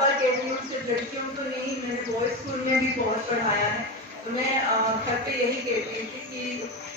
बार कह रही हूँ, सिर्फ लड़कियों को नहीं, मैंने बॉयज स्कूल में भी बहुत पढ़ाया है, तो मैं घर पे यही कहती थी कि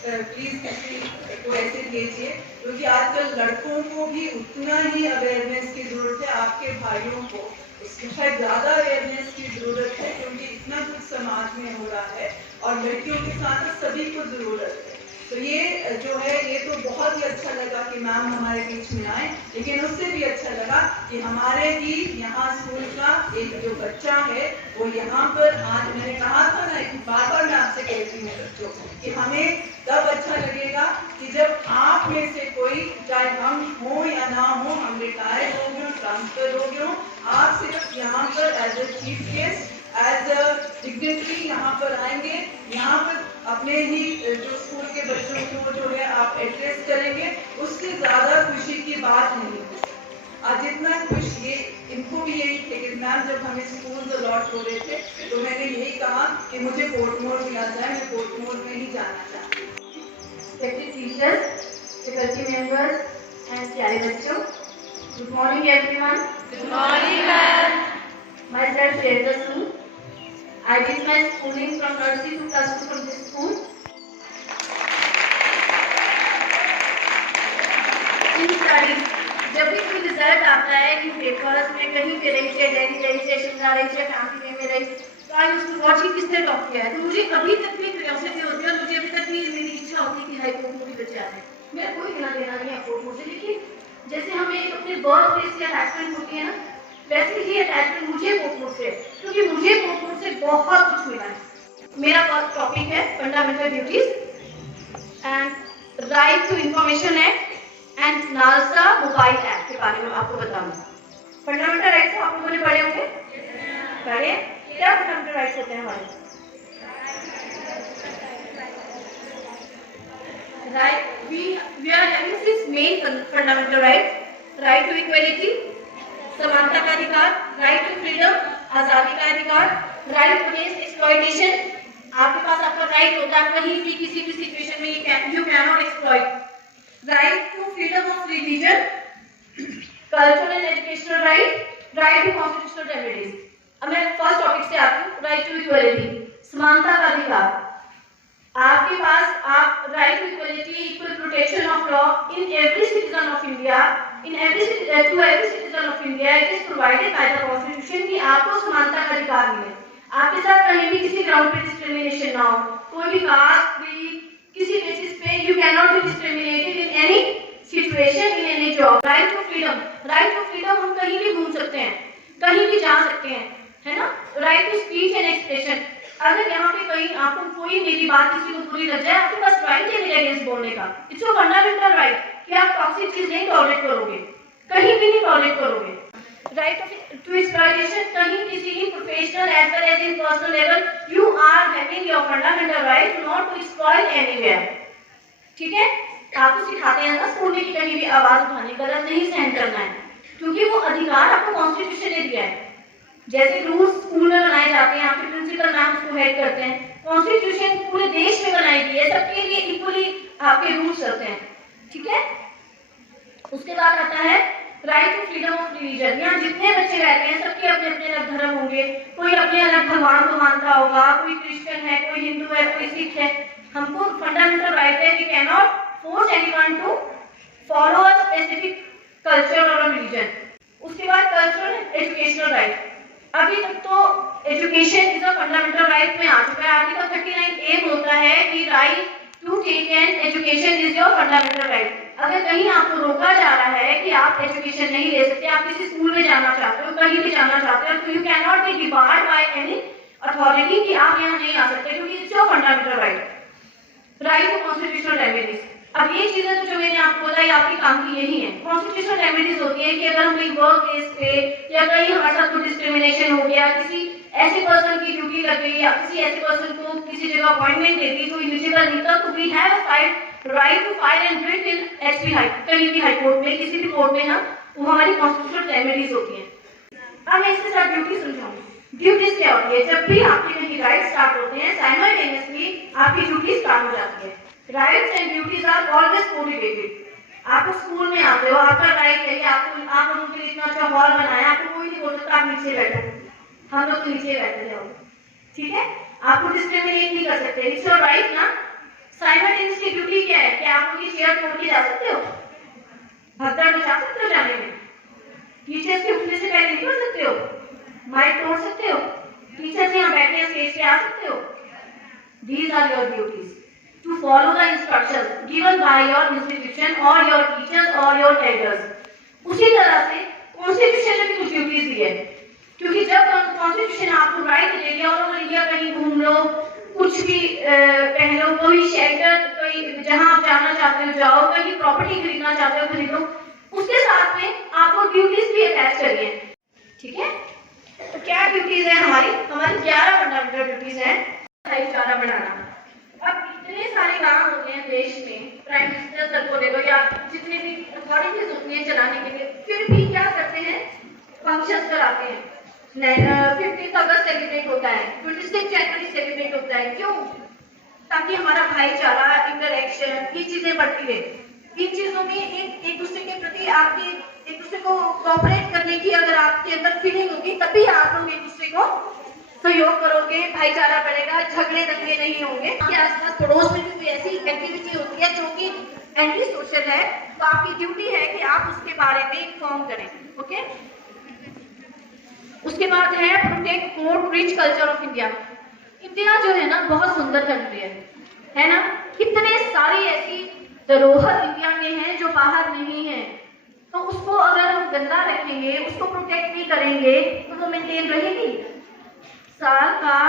प्लीज़ किसी को ऐसे भेजिए, क्योंकि आजकल लड़कों को भी उतना ही अवेयरनेस की ज़रूरत है, आपके भाइयों को उसमें शायद ज़्यादा अवेयरनेस की ज़रूरत है, क्योंकि इतना कुछ समाज में हो रहा है और लड़कियों के साथ सभी को ज़रूरत है। तो ये जो है, ये तो बहुत ही अच्छा लगा कि मैम हमारे बीच में आए, लेकिन उससे भी अच्छा लगा कि हमारे भी यहाँ स्कूल का एक जो बच्चा है वो यहाँ पर, आज मैंने कहा था ना, बार बार मैं आपसे कहती हूँ बच्चों को कि हमें तब अच्छा लगेगा कि जब आप में से कोई, चाहे हम हो या ना हो, हम रिटायर हो गए, ट्रांसफर हो गए, आप सिर्फ यहाँ पर as a chief guest, as a dignitary यहाँ पर आएंगे, यहाँ पर अपने ही जो स्कूल के बच्चों को जो है आप एड्रेस करेंगे, उससे ज़्यादा खुशी की बात नहीं है। आज जितना खुश ये इनको भी यही थे कि मैम जब हमें स्कूल अलॉट हो रहे थे तो मैंने यही कहा कि मुझे पोर्टमोर दिया जाए, मैं पोर्टमोर में ही जाना चाहती हूँ। Respected teachers, faculty members and प्यारे बच्चों, good morning everyone. Good morning, ma'am. Myself Shweta Singh. I did my schooling from nursery to plus 2 from this school. In studies, जब भी कोई रिजल्ट आता है कि पेपर्स में कहीं पे रही, चाहे डेली रजिस्ट्रेशन का रही, चाहे फैमिली में रही, तो आई यूज्ड टू वॉच कि किसने टॉप किया है। तो मुझे अभी तक भी क्यूरियोसिटी होती है, मुझे अभी तक भी मेरी इच्छा होती है कि हाई कोर्ट में भी बच्चे आते हैं। मेरा कोई लेना देना नहीं है कोर्ट से, लेकिन जैसे हमें अपने बर्थ प्लेस की अटैचमेंट होती है ना, वैसे ही अटैचमेंट मुझे कोर्ट से है, क्योंकि मुझे कोर्ट से बहुत कुछ मिला है। मेरा फर्स्ट टॉपिक है fundamental duties and right to information act and NALSA mobile app के बारे में आपको बताऊंगा। फंडामेंटल राइट्स आप लोगों ने पढ़े होंगे? पढ़े? क्या फंडामेंटल राइट्स होते हैं हमारे? Right, we are having six main fundamental rights: right to equality, समानता का अधिकार, राइट टू फ्रीडम, आजादी का अधिकार, राइट अगेंस्ट एक्सप्लॉइटेशन। आपके पास आपका राइट होता है कहीं भी किसी भी सिचुएशन में you can not exploit. Right to freedom of religion, cultural and educational right, right to constitutional remedies. अब मैं फर्स्ट टॉपिक से आती हूँ, राइट टू इक्वलिटी, समानता का अधिकार। आपके पास आप right to equality, equal protection of law in every citizen of India, in every to every citizen of India, it is provided by the constitution कि आपको समानता का अधिकार मिले। आपके साथ कहीं भी किसी ग्राउंड पे डिस्क्रिमिनेशन ना हो, कोई भी कास्ट, किसी बेसिस पे you can not be discriminated in any situation, in any job. Right to freedom, right to freedom, हम कहीं भी घूम सकते हैं, कहीं भी जा सकते हैं, है ना। Right to speech and expression, अगर यहाँ पे कहीं आपको कोई मेरी बात किसी को बुरी लग जाए, आपके पास राइट है मेरे अगेंस्ट बोलने का। इट्स योर फंडामेंटल राइट कि आप टॉक्सिक चीज नहीं टॉलरेट करोगे, कहीं भी नहीं टॉलरेट करोगे। राइट टू एक्सप्लॉइटेशन, कहीं किसी in professional as well as in personal level, you are having your fundamental right not to exploit anywhere. ठीक है, आपको सिखाते हैं ना स्कूल में कि कहीं भी आवाज उठाने, गलत नहीं सहन करना है, क्योंकि वो अधिकार आपको कॉन्स्टिट्यूशन ने दिया है। जैसे रूल्स स्कूल में बनाए जाते हैं, आपके प्रिंसिपल मैम उसको हेड करते हैं, कॉन्स्टिट्यूशन पूरे देश में बनाई गई है, सबके लिए इक्वली आपके रूल्स चलते हैं। ठीक है, उसके बाद आता है right to freedom of religion. यहाँ जितने बच्चे रहते हैं सबके अपने अपने अलग धर्म होंगे, कोई अपने अलग भगवान को मानता होगा, कोई क्रिश्चियन है, कोई हिंदू है, कोई सिख है। हमको फंडामेंटल राइट है we can not force anyone to follow a specific culture और रिलीजन। उसके बाद कल्चरल एजुकेशनल राइट, अभी तक तो education is a fundamental right में आ चुका है। आर्टिकल 39A बोलता है कि right to take an education is your fundamental right. अगर कहीं आपको रोका जा रहा है कि आप एजुकेशन नहीं ले सकते, आप किसी स्कूल में जाना चाहते हो, कहीं भी जाना चाहते हो, तो you can not be debarred by any authority कि आप यहाँ नहीं आ सकते, क्योंकि it's your fundamental right. Right to constitutional remedies, अब ये चीजें तो जो मैंने आपको बताई आपके काम की यही है। कॉन्स्टिट्यूशनल रेमेडीज होती है कि अगर हम कहीं वर्क प्लेस पे या कहीं हमारे साथ कोई डिस्क्रिमिनेशन हो गया, किसी ऐसे पर्सन की ड्यूटी लग गई या किसी ऐसे पर्सन को किसी जगह अपॉइंटमेंट दे दी जो एलिजिबल नहीं था, तो we have a right to file and writ in SP high, कहीं भी हाई कोर्ट में, किसी भी कोर्ट में, ना वो हमारी कॉन्स्टिट्यूशनल रेमेडीज होती हैं। अब मैं इसके साथ ड्यूटी समझाऊंगी। ड्यूटीज क्या होती है? जब भी आपके कहीं राइट स्टार्ट होते हैं, साइमल्टेनियसली आपकी ड्यूटी स्टार्ट हो जाती है। Rights and duties are always correlated. आप स्कूल में आते हो, आपका राइट है कि आप लोगों के लिए इतना अच्छा हॉल बनाया, आपको कोई नहीं बोल सकता आप नीचे बैठो, हम लोग तो नीचे बैठे जाओ, ठीक है? आपको डिस्क्रिमिनेट नहीं कर सकते, इट्स योर राइट ना। साइमल्टेनियसली ड्यूटी क्या है कि आप लोग चेयर तोड़ के जा सकते हो, भगदड़ मचा सकते हो जाने में, टीचर्स के उठने से पहले निकल सकते हो, माइक तोड़ सकते हो, टीचर्स यहाँ बैठे हैं स्टेज पे आ सकते हो। These are your duties to follow the instructions given by your institution or your teachers or your elders. उसी तरह से कॉन्स्टिट्यूशन ने भी कुछ ड्यूटीज दी है, क्योंकि जब कॉन्स्टिट्यूशन आपको राइट दे दिया और इंडिया कहीं घूम लो, कुछ भी पहन लो, कोई शेल्टर, कोई जहां आप जाना चाहते हो जाओ, कहीं प्रॉपर्टी खरीदना चाहते हो खरीदो, उसके साथ में आपको ड्यूटीज भी अटैच करिए, ठीक है? तो क्या ड्यूटीज है हमारी 11 फंडामेंटल ड्यूटीज हैं। भाईचारा बढ़ाना। अब इतने सारे काम होते हैं देश में, प्राइम मिनिस्टर सर को ले लो या जितने भी अथॉरिटीज होती हैं चलाने के लिए, फिर भी क्या करते हैं, फंक्शंस कराते हैं। 15 अगस्त सेलिब्रेट होता है, 26 जनवरी सेलिब्रेट होता है, क्यों? ताकि हमारा भाईचारा, इंटरेक्शन, ये चीजें बढ़ती रहे। इन चीजों में एक दूसरे के प्रति आपकी एक दूसरे को कोऑपरेट करने की अगर आपके अंदर फीलिंग होगी, तभी आप लोग एक दूसरे को सहयोग करोगे, भाईचारा बढ़ेगा, झगड़े दंगे नहीं होंगे। आपके आसपास पड़ोस में भी कोई ऐसी एक्टिविटी होती है जो कि एंटी सोशल है, तो आपकी ड्यूटी है कि आप उसके बारे में इन्फॉर्म करें, ओके? उसके बाद है protect fort rich culture of India. India जो है ना बहुत सुंदर कंट्री है ना? कितने सारी ऐसी धरोहर इंडिया में है जो बाहर नहीं है, तो उसको अगर हम गंदा रखेंगे, उसको प्रोटेक्ट नहीं करेंगे, तो वो मेंटेन रहेगी। साल का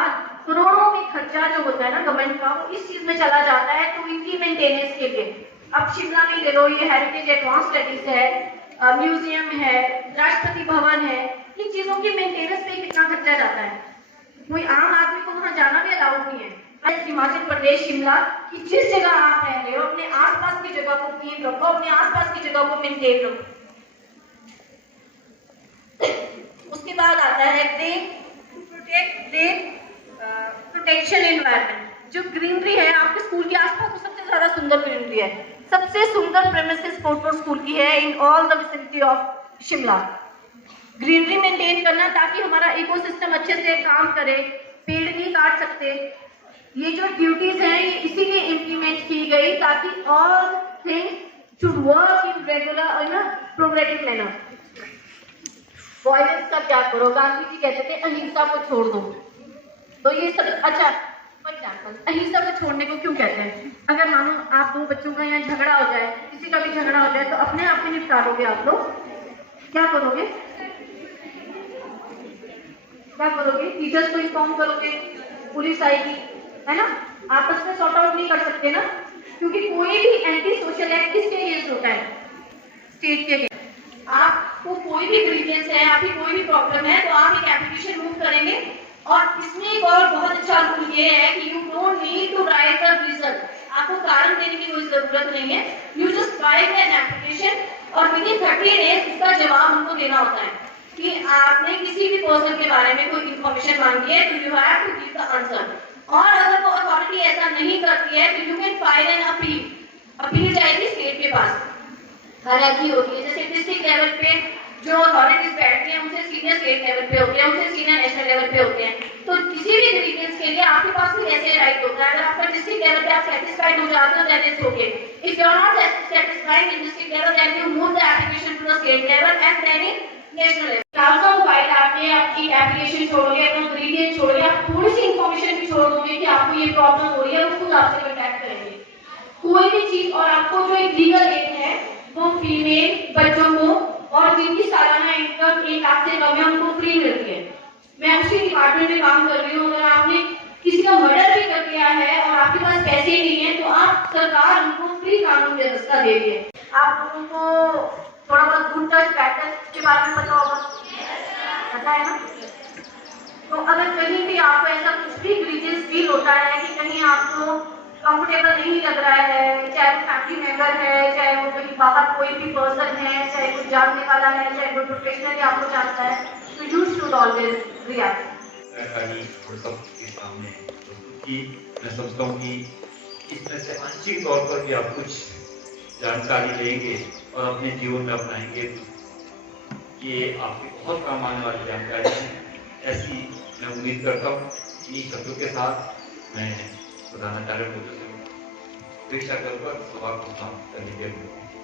करोड़ों में खर्चा जो होता है ना गवर्नमेंट का, वो इस चीज में चला जाता है तो इनकी मेंटेनेंस के लिए। अब शिमला में ले लो, ये हेरिटेज एडवांस स्टडीज है, म्यूजियम है, राष्ट्रपति भवन है, इन चीजों की मेंटेनेंस पे कितना खर्चा जाता है। कोई आम आदमी को वहां जाना भी अलाउड नहीं है। हिमाचल प्रदेश शिमला की जिस जगह आप रह रहे हो, अपने आसपास की जगह को क्लीन रखो, अपने आसपास की जगह को मेंटेन रखो। उसके बाद आता है प्रोटेक्शन एनवायरनमेंट। जो ग्रीनरी है आपके स्कूल के आसपास, तो सबसे ज्यादा सुंदर ग्रीनरी है, सबसे सुंदर प्रेमिसेस फोर्ट स्कूल की है in all the vicinity of Shimla. Greenery maintain करना ताकि हमारा इकोसिस्टम अच्छे से काम करे, पेड़ नहीं काट सकते। ये जो ड्यूटीज हैं ये इसीलिए इम्प्लीमेंट की गई ताकि all things should work in regular in progressive manner. Violence का क्या करो, गांधी जी कहते थे अहिंसा को छोड़ दो, तो ये सब अच्छा फॉर एग्जाम्पल अहिंसा को छोड़ने को क्यों कहते हैं? अगर मानो आप दो बच्चों का यहाँ झगड़ा हो जाए, किसी का भी झगड़ा हो जाए, तो अपने आप में निपटा लोगे आप लोग, क्या करोगे? क्या करोगे? टीचर्स को इन्फॉर्म करोगे, पुलिस आएगी, है ना? आपस में सॉर्ट आउट नहीं कर सकते ना, क्योंकि कोई भी एंटी सोशल एक्ट किसके अगेंस्ट होता है? स्टेट के अगेंस्ट। आपको कोई भी ग्रीवेंस है, आपकी कोई भी प्रॉब्लम है, तो आप एक एप्लीकेशन मूव करेंगे। और इसमें एक और बहुत अच्छा रूल ये है कि you don't need to write the reason, आपको कारण देने की कोई जरूरत नहीं है। You just file an application और विद इन 30 डेज इसका जवाब हमको देना होता है कि आपने किसी भी पर्सन के बारे में कोई इंफॉर्मेशन मांगी है, तो you have to give the answer. और अगर वो अथॉरिटी ऐसा नहीं करती है तो you can file an appeal जाएगी स्टेट के पास। हालांकि होती है जैसे डिस्ट्रिक्ट लेवल पे जो अथॉरिटीज बैठती हैं, उनसे सीनियर स्टेट लेवल पे होते हैं, उनसे सीनियर नेशनल लेवल पे होते हैं। तो किसी भी ग्रीवेंस के लिए आपके पास भी ऐसे राइट होता है। अगर आपका डिस्ट्रिक्ट लेवल पे आप सेटिस्फाइड हो जाते हो then it's okay. If you are not satisfied in district level then you move the application to the state level and then in national level. Also file आपने आपकी एप्लीकेशन छोड़ोगे, अपना grievance छोड़ोगे, आप थोड़ी सी इंफॉर्मेशन भी छोड़ दोगे कि आपको ये प्रॉब्लम हो रही है, वो खुद आपसे कांटेक्ट करेंगे कोई भी चीज। और आपको जो एक लीगल एड है वो फीमेल बच्चों को और जिनकी सालाना इनकम 1 लाख से कम है उनको फ्री मिलती है। मैं उसी डिपार्टमेंट में काम कर रही हूँ। अगर आपने किसी का मर्डर भी कर दिया है और आपके पास पैसे नहीं है, तो आप सरकार उनको फ्री कानून व्यवस्था दे रही है। आप लोगों को थोड़ा बहुत गुड टच बैड टच के बारे में पता होगा, पता है ना? तो अगर कहीं भी आपको ऐसा कुछ भी ग्रीवेंस फील होता है कि कहीं आपको कंफर्टेबल नहीं लग रहा है, चाहे वो फैमिली मेंबर है, चाहे वो कहीं बाहर कोई भी पर्सन है, चाहे कोई जानने वाला है, चाहे कोई प्रोफेशनली आपको जानता है, तो यू शुड ऑलवेज रिएक्ट। सबके सामने कि मैं समझता हूँ कि इसमें से आंशिक तौर पर भी आप कुछ जानकारी लेंगे और अपने जीवन में अपनाएंगे। ये आपके बहुत काम आने वाली जानकारी है। ऐसी मैं उम्मीद करता हूँ। इन्हीं शब्दों के साथ मैं प्रधानाचार्य महोदय से परीक्षा कर सभा को समाप्त करने के लिए